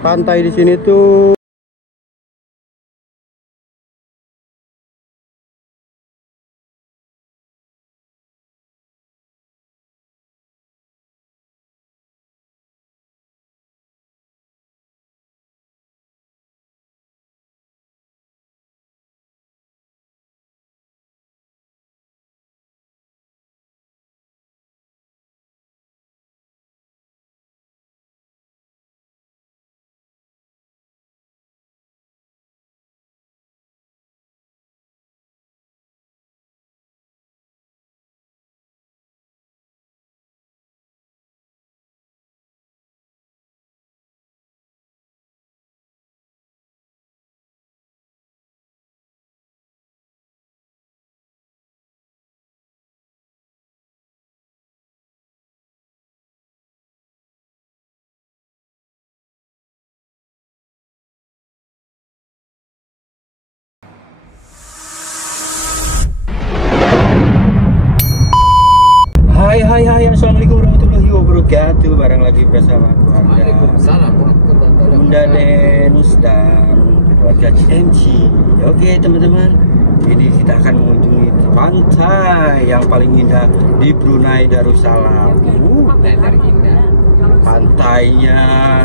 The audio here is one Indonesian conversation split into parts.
pantai di sini tuh Hai, assalamualaikum warahmatullahi wabarakatuh. Bareng lagi bersama keluarga Bunda Denus dan keluarga CMC. Oke teman-teman, ini kita akan mengunjungi pantai yang paling indah di Brunei Darussalam. Pantainya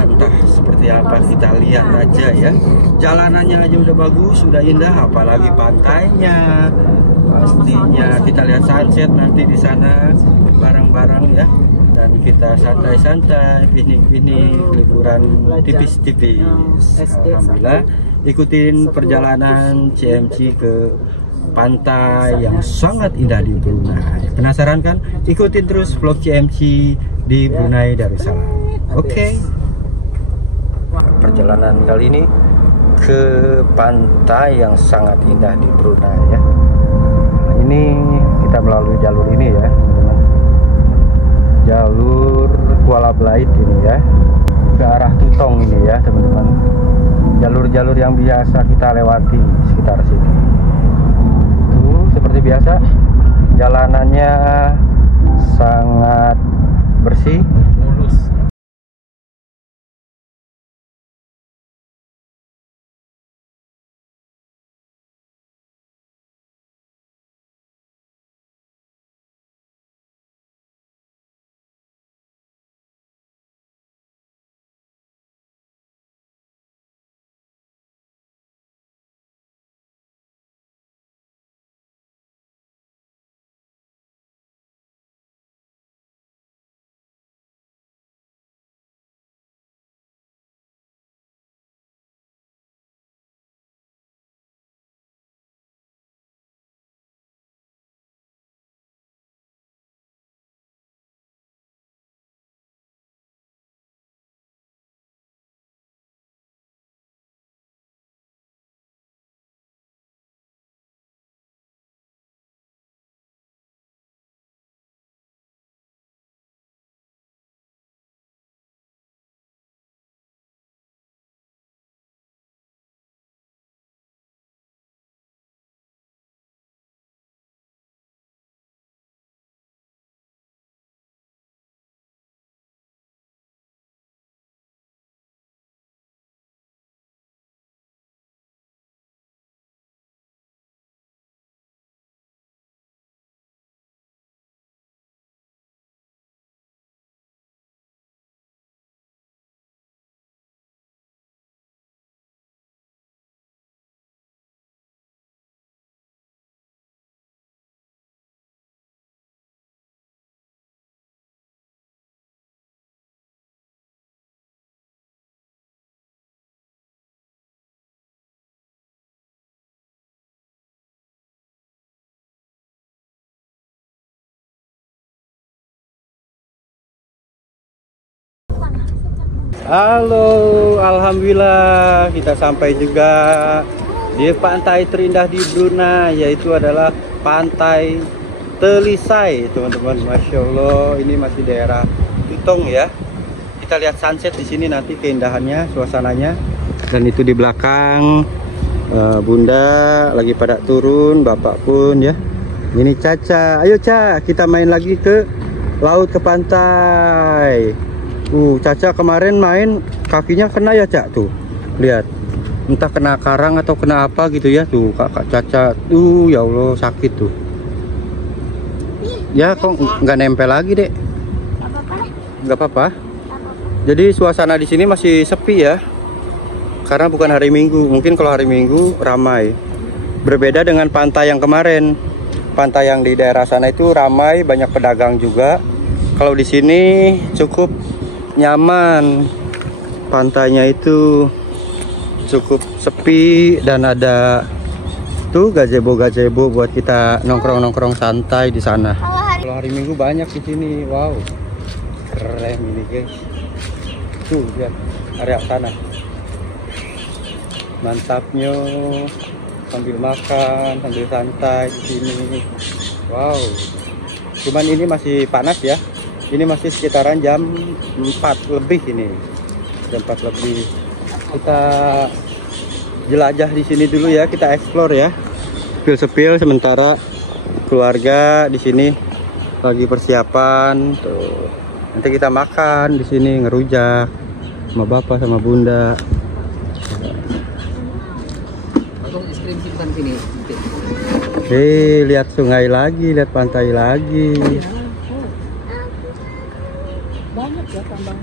entah seperti apa, kita lihat aja ya. Jalanannya aja udah bagus, udah indah, apalagi pantainya. Pastinya kita lihat sunset nanti di sana bareng-bareng ya, dan kita santai-santai, piknik-piknik, liburan tipis-tipis. Alhamdulillah, ikutin perjalanan CMC ke pantai yang sangat indah di Brunei. Penasaran kan? Ikutin terus vlog CMC di Brunei Darussalam. Oke. Perjalanan kali ini ke pantai yang sangat indah di Brunei ya. Ini kita melalui jalur ini ya teman-teman, jalur Kuala Belait ini ya, ke arah Tutong ini ya teman-teman. Jalur-jalur yang biasa kita lewati sekitar sini. Tuh seperti biasa, jalanannya sangat bersih, mulus. Halo, alhamdulillah kita sampai juga di pantai terindah di Brunei, yaitu adalah Pantai Telisai, teman-teman. Masya Allah, ini masih daerah Tutong ya. Kita lihat sunset di sini nanti, keindahannya, suasananya. Dan itu di belakang Bunda lagi pada turun, Bapak pun ya. Ini Caca, ayo Ca, kita main lagi ke laut, ke pantai. Caca kemarin main kakinya kena ya, Cak, tuh. Lihat. Entah kena karang atau kena apa gitu ya, tuh Kakak Caca. Ya Allah, sakit tuh. Ya, kok nggak nempel lagi, Dek? Nggak apa-apa. Jadi suasana di sini masih sepi ya. Karena bukan hari Minggu. Mungkin kalau hari Minggu ramai. Berbeda dengan pantai yang kemarin. Pantai yang di daerah sana itu ramai, banyak pedagang juga. Kalau di sini cukup nyaman, pantainya itu cukup sepi dan ada tuh gazebo buat kita nongkrong santai di sana. Kalau hari Minggu banyak di sini. Wow, keren ini guys. Tuh lihat area sana, mantapnya sambil makan sambil santai di sini. Wow, cuman ini masih panas ya. Ini masih sekitaran jam 4 lebih ini. Jam 4 lebih. Kita jelajah di sini dulu ya, kita explore ya. Sepil sementara keluarga di sini lagi persiapan tuh. Nanti kita makan di sini, ngerujak sama bapak sama bunda. Lihat sungai lagi, lihat pantai lagi. Banyak ya tambang.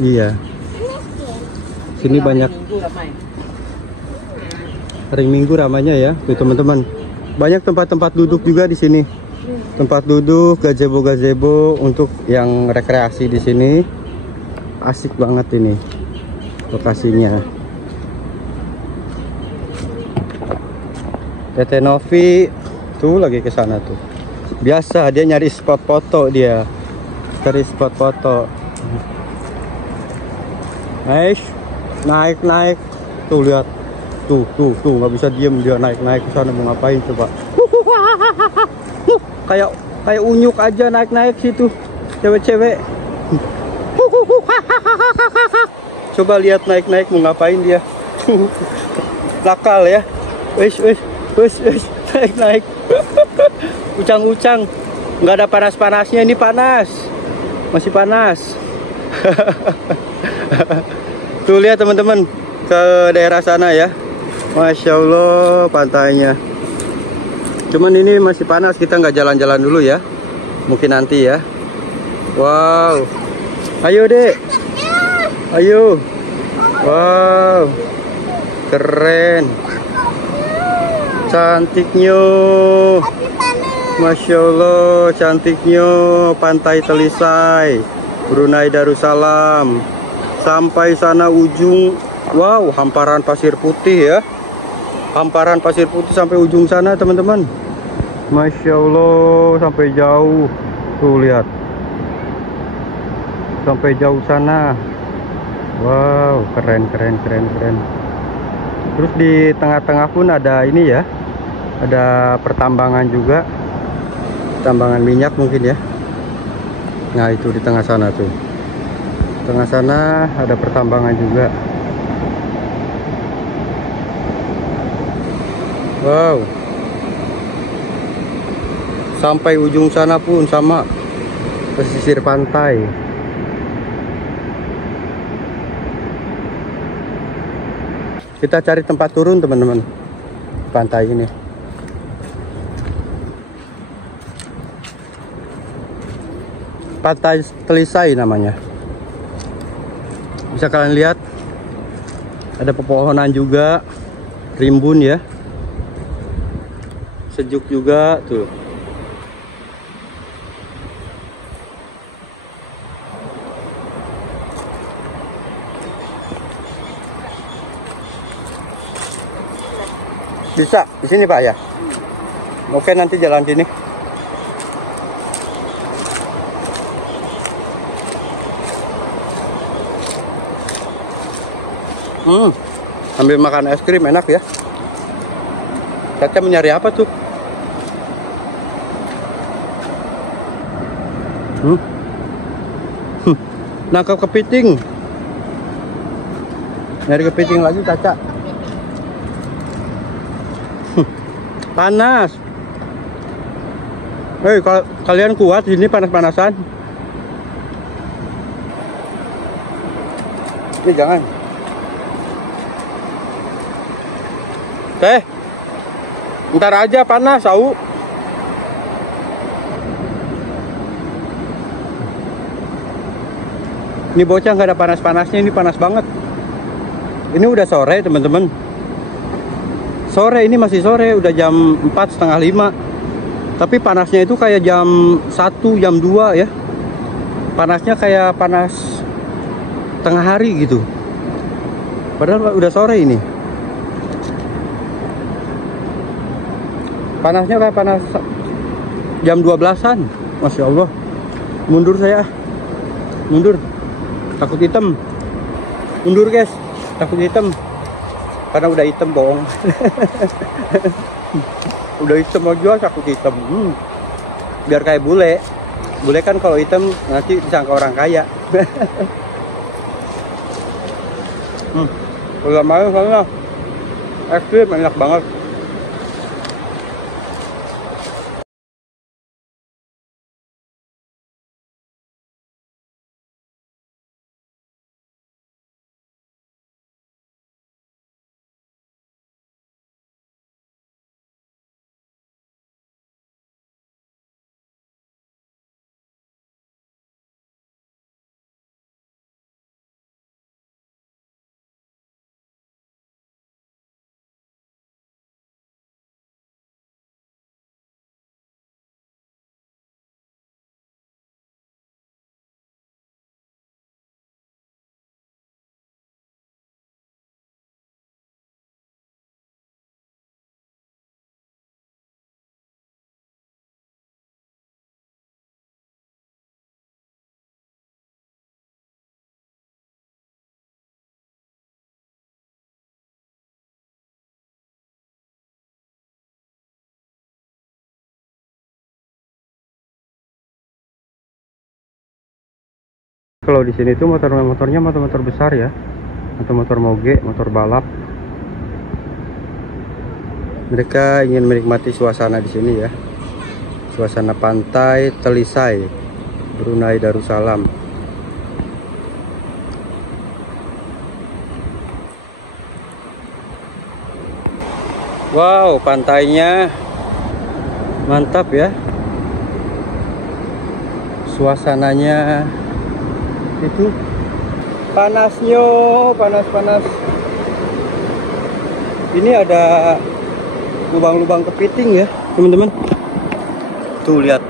Iya. Sini banyak. Hari Minggu ramainya ya, tuh teman-teman. Banyak tempat-tempat duduk juga di sini. Tempat duduk, gazebo untuk yang rekreasi di sini. Asik banget ini lokasinya. Tete Novi tuh lagi ke sana tuh. Biasa dia nyari spot foto dia. Cari spot foto. Naik. Tuh lihat. Tuh nggak bisa diem dia naik ke sana. Mau ngapain coba? Kayak unyuk aja naik situ. Cewek-cewek. Coba lihat naik mau ngapain dia? Nakal ya. Wes. Naik. Ucang. Nggak ada panas-panasnya, ini panas. Masih panas. Tuh lihat teman-teman ke daerah sana ya. Masya Allah pantainya. Cuman ini masih panas, kita nggak jalan-jalan dulu ya. Mungkin nanti ya. Wow. Ayo Dek. Ayo. Wow. Keren. Cantiknya. Masya Allah, cantiknya pantai Telisai, Brunei Darussalam. Sampai sana ujung, wow, hamparan pasir putih ya. Hamparan pasir putih sampai ujung sana teman-teman. Masya Allah, sampai jauh. Tuh lihat. Sampai jauh sana. Wow, keren. Terus di tengah-tengah pun ada ini ya. Ada pertambangan juga. Tambangan minyak mungkin ya. Nah itu di tengah sana tuh. Tengah sana ada pertambangan juga. Wow. Sampai ujung sana pun sama. Pesisir pantai. Kita cari tempat turun teman-teman. Pantai ini. Pantai Telisai namanya. Bisa kalian lihat ada pepohonan juga, rimbun ya, sejuk juga tuh. Bisa di sini Pak ya. Oke nanti jalan sini. Sambil makan es krim enak ya. Caca mencari apa tuh? Nangkap kepiting. Nyari kepiting lagi Caca. Panas. Hei, kalian kuat sini panas-panasan? Ini jangan. Teh, ntar aja panas, tahu. Ini bocah nggak ada panas-panasnya, ini panas banget. Ini udah sore teman-teman. Sore, ini masih sore, udah jam 4, setengah 5. Tapi panasnya itu kayak jam 1, jam 2 ya. Panasnya kayak panas tengah hari gitu. Padahal udah sore ini. Panasnya kayak panas jam 12-an. Masya Allah. Mundur saya. Mundur. Takut hitam. Mundur guys. Takut hitam. Karena udah hitam bohong. Udah hitam aja takut hitam. Biar kayak bule. Bule kan kalau hitam nanti disangka orang kaya. Udah malu soalnya. Es krim enak banget. Kalau di sini tuh motor-motornya motor-motor besar ya, motor-motor moge, motor balap. Mereka ingin menikmati suasana di sini ya, suasana pantai Talisay, Brunei Darussalam. Wow, pantainya mantap ya, suasananya. Itu panasnya, panas-panas. Ini ada lubang-lubang kepiting ya teman-teman. Tuh lihat,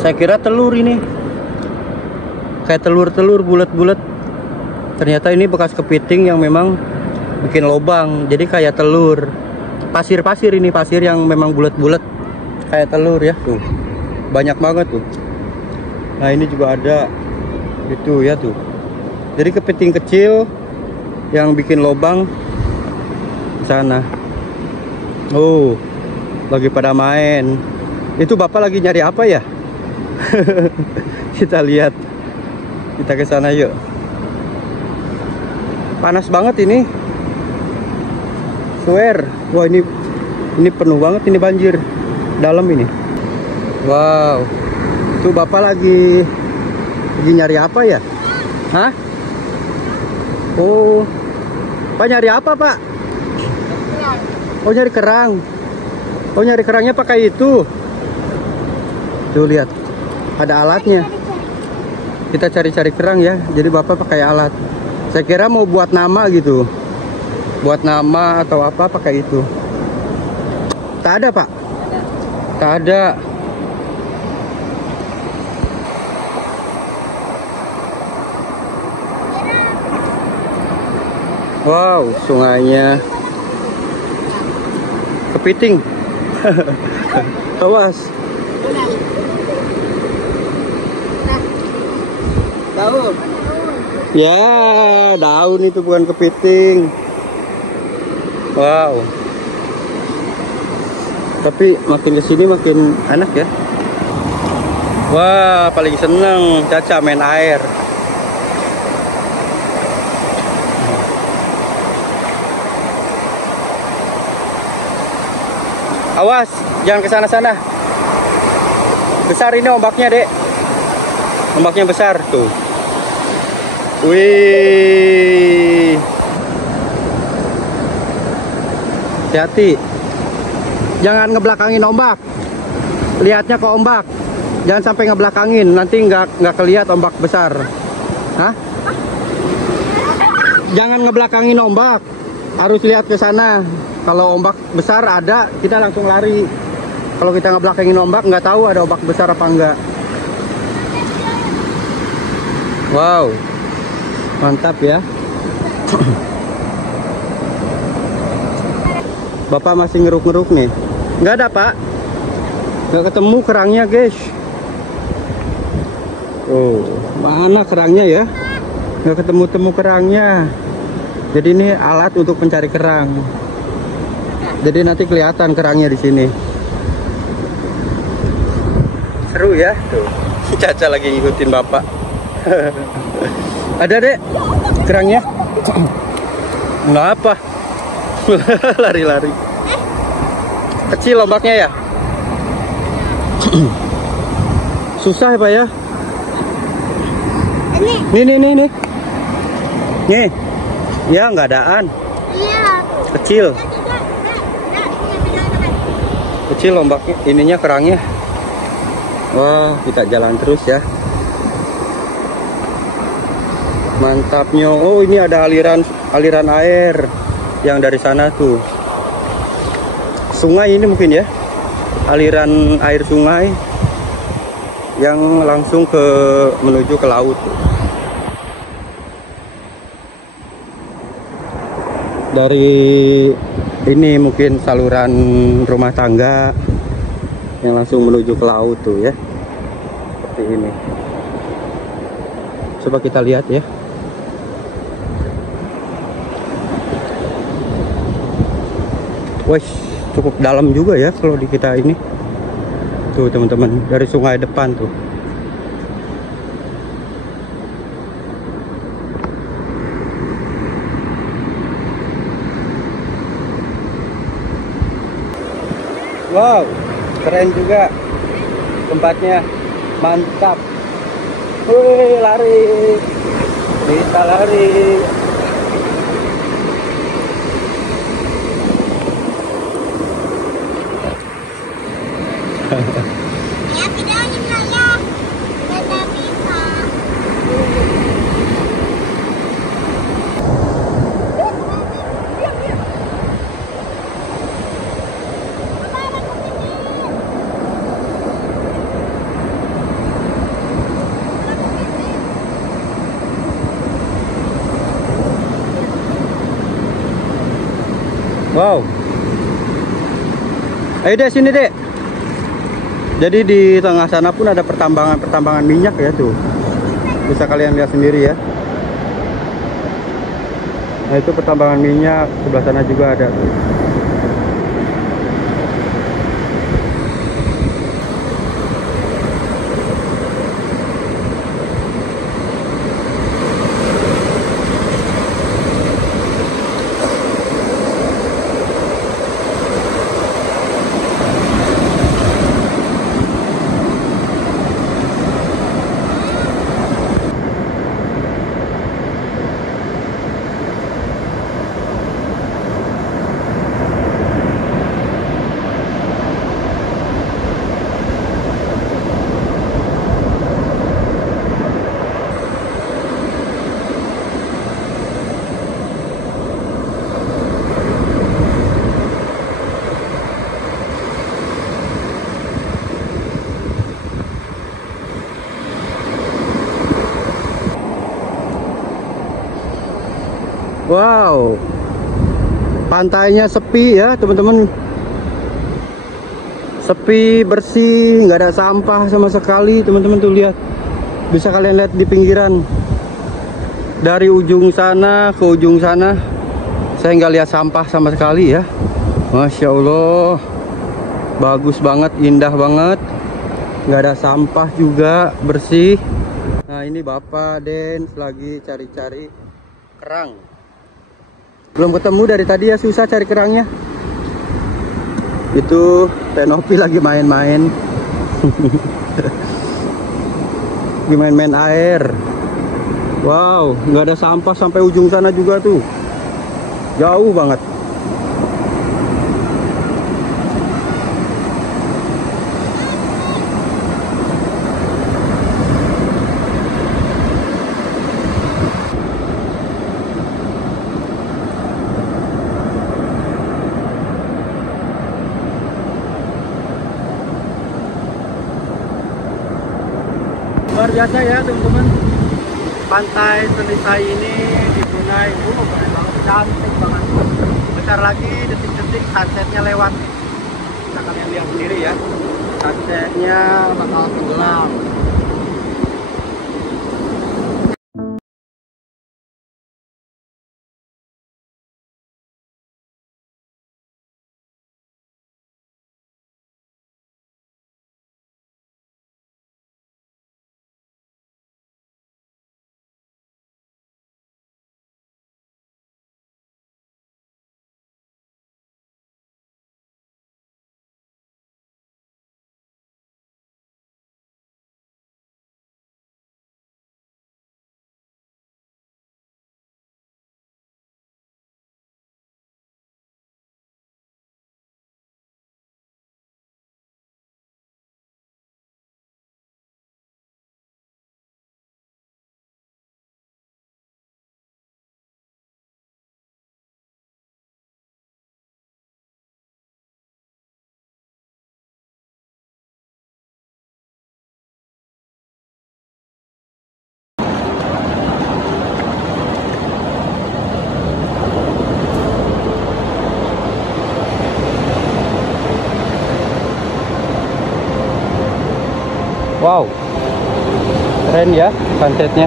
saya kira telur ini, kayak telur-telur bulat-bulat. Ternyata ini bekas kepiting yang memang bikin lubang, jadi kayak telur. Pasir-pasir ini, pasir yang memang bulat-bulat kayak telur ya. Tuh banyak banget tuh. Nah ini juga ada itu ya tuh. Jadi kepiting kecil yang bikin lubang di sana. Oh, lagi pada main. Itu bapak lagi nyari apa ya? Kita lihat. Kita ke sana yuk. Panas banget ini. Swear. Wah ini penuh banget ini banjir dalam ini. Wow. Tuh bapak lagi nyari apa ya? Hah? Oh, Pak nyari apa Pak? Oh nyari kerang. Oh nyari kerangnya pakai itu. Tuh lihat, ada alatnya. Kita cari-cari kerang ya. Jadi bapak pakai alat. Saya kira mau buat nama gitu. Buat nama atau apa pakai itu. Tak ada Pak? Tak ada. Wow, sungainya kepiting. Awas. Daun. Ya, daun itu bukan kepiting. Wow. Tapi makin kesini makin enak ya. Wah, paling seneng Caca main air. Awas, jangan ke sana-sana. Besar ini ombaknya, Dek. Ombaknya besar tuh. Wih. Hati-hati. Jangan ngebelakangin ombak. Lihatnya ke ombak. Jangan sampai ngebelakangin, nanti nggak kelihat ombak besar. Hah? Jangan ngebelakangin ombak. Harus lihat ke sana. Kalau ombak besar ada, kita langsung lari. Kalau kita ngebelakangin ombak, nggak tahu ada ombak besar apa enggak. Wow, mantap ya. Bapak masih ngeruk-ngeruk nih. Nggak ada, Pak. Nggak ketemu kerangnya, guys. Oh, mana kerangnya ya? Nggak ketemu-temu kerangnya. Jadi ini alat untuk mencari kerang. Jadi nanti kelihatan kerangnya di sini. Seru ya, tuh. Caca lagi ngikutin bapak. Ada dek kerangnya? Nggak apa. Lari-lari. Kecil ombaknya ya. Susah ya Pak ya. Nih. Nih. Ya nggak adaan. Iya. Kecil. Kecil ombaknya, ininya kerangnya. Wah, kita jalan terus ya. Mantapnya. Oh, ini ada aliran air yang dari sana tuh. Sungai ini mungkin ya. Aliran air sungai yang langsung menuju ke laut. Dari ini mungkin saluran rumah tangga yang langsung menuju ke laut tuh ya. Seperti ini. Coba kita lihat ya. Wih, cukup dalam juga ya kalau di kita ini. Tuh teman-teman, dari sungai depan tuh. Wow, keren juga tempatnya, mantap. Wih, lari, kita lari. Ya tidak bisa ya. Tidak bisa. Wow. Ayo dek, sini dek. Jadi di tengah sana pun ada pertambangan minyak ya tuh. Bisa kalian lihat sendiri ya. Nah itu pertambangan minyak, sebelah sana juga ada tuh. Wow, pantainya sepi ya teman-teman. Sepi, bersih, nggak ada sampah sama sekali teman-teman tuh lihat. Bisa kalian lihat di pinggiran. Dari ujung sana ke ujung sana, saya nggak lihat sampah sama sekali ya. Masya Allah, bagus banget, indah banget. Nggak ada sampah juga, bersih. Nah ini Bapak Dens lagi cari-cari kerang. Belum ketemu dari tadi ya, susah cari kerangnya. Itu Tenopi lagi main-main. Lagi main-main air. Wow, nggak ada sampah sampai ujung sana juga tuh. Jauh banget. Luar biasa ya teman-teman, pantai Telisai ini di Brunei. Keren banget, cantik banget. Bentar lagi detik-detik sunsetnya lewat. Bisa kalian lihat sendiri ya, sunsetnya bakal tenggelam. Wow, keren ya sunsetnya.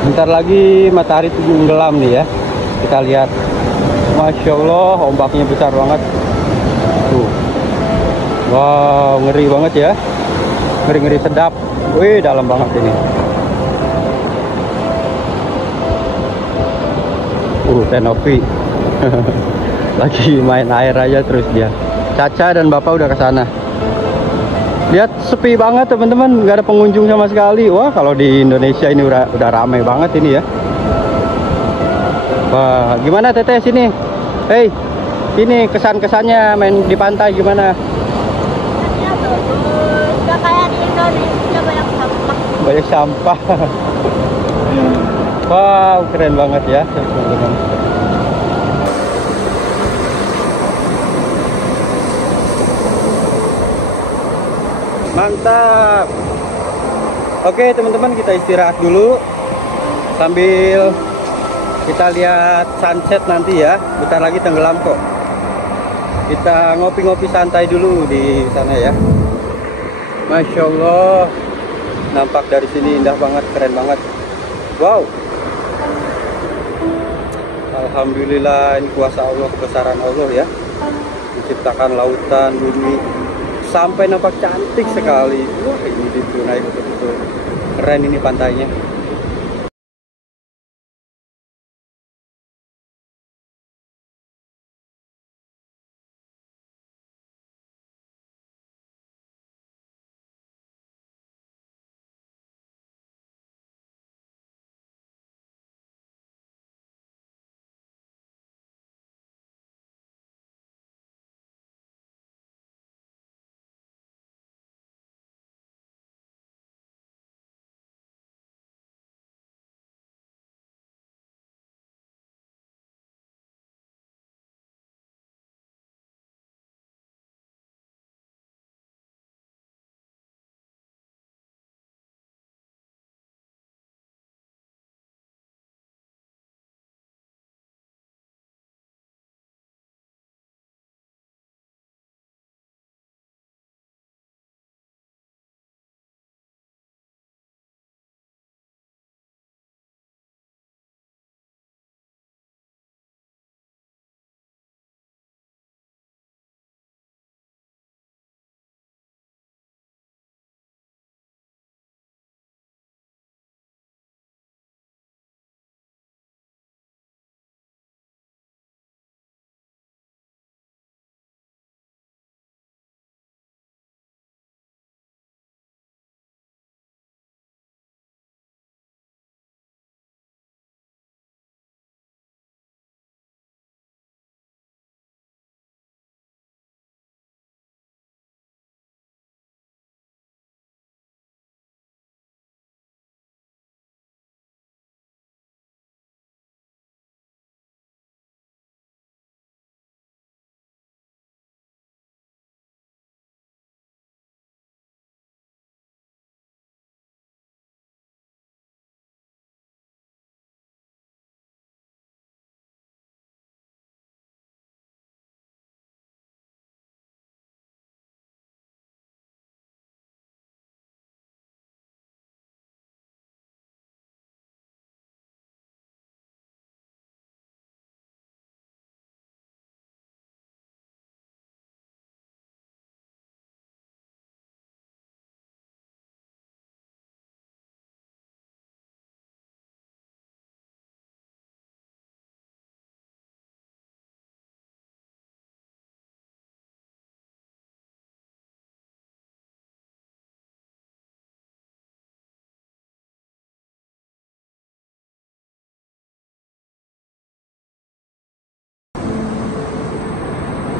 Bentar lagi matahari tenggelam nih ya. Kita lihat, Masya Allah, ombaknya besar banget. Tuh. Wow, ngeri banget ya. Ngeri-ngeri sedap. Wih, dalam banget ini. Tenopi. Lagi main air aja terus dia. Caca dan Bapak udah ke sana. Lihat, sepi banget teman-teman, nggak ada pengunjung sama sekali. Wah, kalau di Indonesia ini udah ramai banget ini ya. Wah, gimana Teteh sini? Hei, ini kesan-kesannya main di pantai gimana? Ya bagus. Gak kayak di Indonesia banyak sampah. Banyak sampah. Wow, keren banget ya teman-teman. Mantap. Oke teman-teman, kita istirahat dulu sambil kita lihat sunset nanti ya. Bentar lagi tenggelam kok. Kita ngopi-ngopi santai dulu di sana ya. Masya Allah, nampak dari sini indah banget, keren banget. Wow. Alhamdulillah, ini kuasa Allah, kebesaran Allah ya, menciptakan lautan, bumi, sampai nampak cantik sekali. Wah, ini di Brunei betul-betul keren ini pantainya.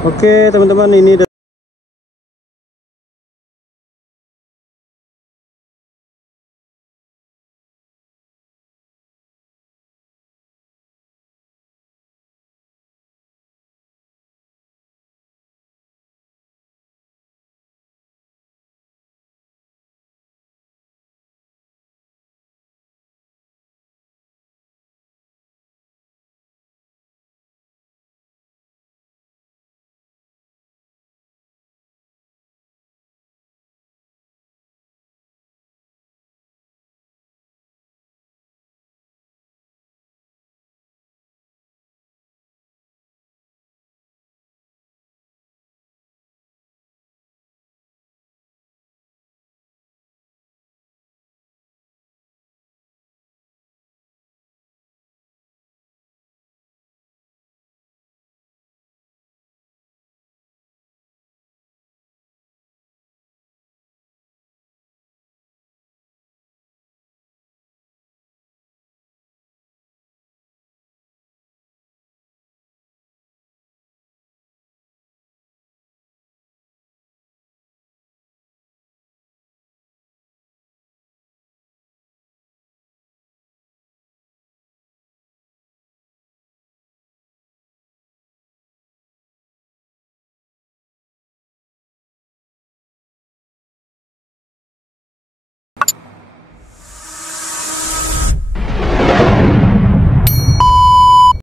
Oke teman-teman, ini